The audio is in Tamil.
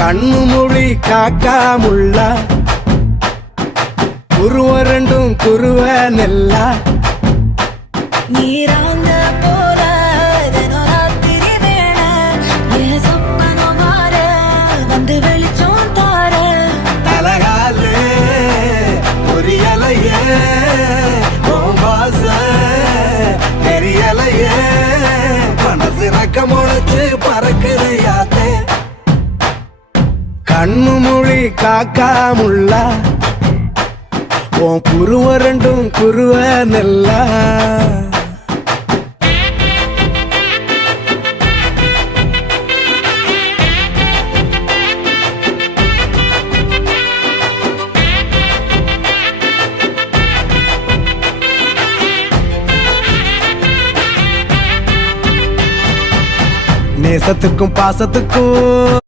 கண்ணு மொழி காக்காமுள்ள குருவ ரெண்டும் குருவ நெல்லா நீராங்க போல தினராத்திரி வேண என் சொப்பனம் மாற வந்து வெளிச்சம் தார தலகாலே பொரியலையே ஓம்பாச தெரியலையே மனசு ரக்க முளைச்சு பறக்குறையாத்தே கண்ணு மொழி காக்காமுள்ள உன் குருவ ரெண்டும் குருவ நெல்லா நேசத்துக்கும் பாசத்துக்கும்